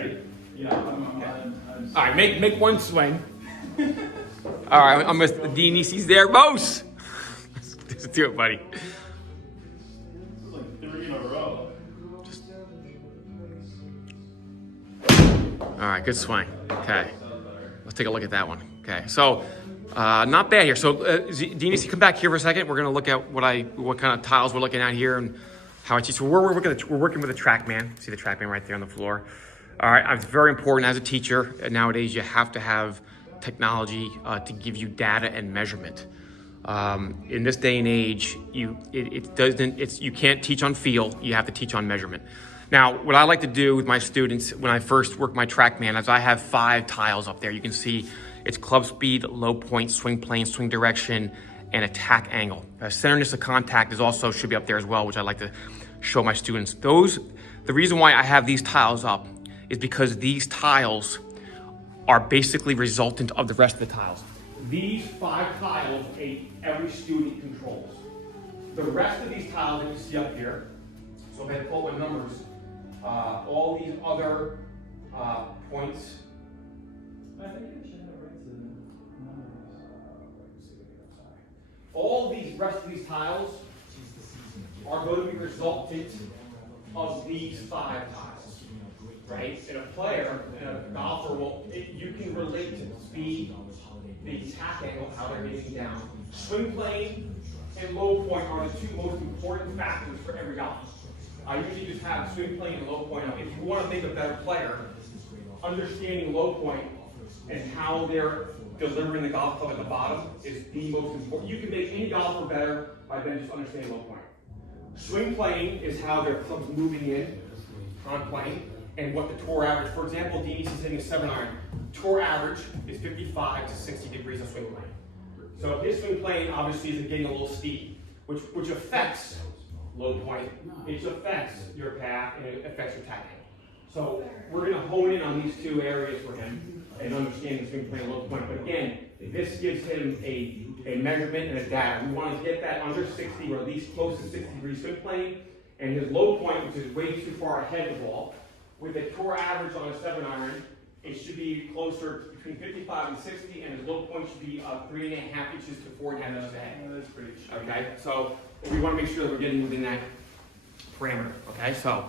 Ready? Yeah. All right, make one swing. All right, I'm with Dean Easey's there. Mose! Let's do it, buddy. This is like 3 in a row. All right, good swing. Okay, let's take a look at that one. Okay, so not bad here. So Dean Easey, come back here for a second. We're gonna look at what kind of tiles we're looking at here and how I teach. So we're working with a TrackMan. See the TrackMan right there on the floor. All right, it's very important as a teacher. Nowadays, you have to have technology to give you data and measurement. In this day and age, you can't teach on feel. You have to teach on measurement. Now, what I like to do with my students when I first work my TrackMan is I have 5 tiles up there. You can see it's club speed, low point, swing plane, swing direction, and attack angle. Centerness of contact should be up there as well, which I like to show my students. The reason why I have these tiles up is because these tiles are basically resultant of the rest of the tiles. These 5 tiles, every student controls. The rest of these tiles that you see up here, so if I pull my numbers, all these other points. I think I should have right to numbers. All these rest of these tiles are going to be resultant of these 5 tiles, right? And a player, a golfer, you can relate to the speed, the attack angle, how they're getting down. Swing plane and low point are the 2 most important factors for every golfer. I usually just have swing plane and low point. If you want to make a better player, understanding low point and how they're delivering the golf club at the bottom is the most important. You can make any golfer better by then just understanding low point. Swing plane is how their club's moving in on plane and what the tour average. For example, Dean Easey's hitting a 7-iron. Tour average is 55 to 60 degrees of swing plane. So his swing plane obviously is getting a little steep, which affects low point. It affects your path and it affects your attack angle. So we're going to hone in on these 2 areas for him and understand the swing plane and low point. But again, this gives him a measurement and a data. We want to get that under 60 or at least close to 60 degrees swing plane, and his low point, which is way too far ahead of the ball. With a tour average on a 7-iron, it should be closer between 55 and 60, and his low point should be 3.5 inches to 4.5 inches ahead. That's pretty short. Okay, so we want to make sure that we're getting within that parameter. Okay, so